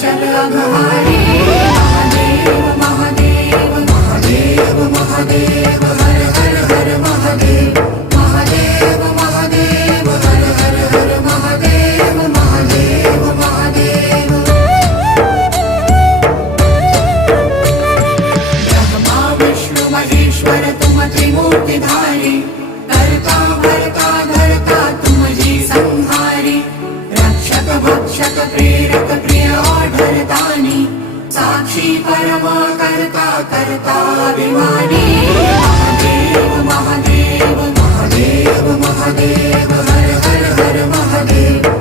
चल अघहारी महादेव महादेव महादेव महादेव हर हर हर महादेव महादेव महादेव हर हर हर महादेव महादेव महादेव ब्रह्मा विष्णु महेश्वर तुम त्रिमूर्तिधारी करता भरता धरता तुम जी संहारी रक्षक भक्षक प्रेरक प्रिय आढरतानी साक्षी परमा करता करता अभिमानी महादेव महादेव महादेव महादेव हर हर हर महादेव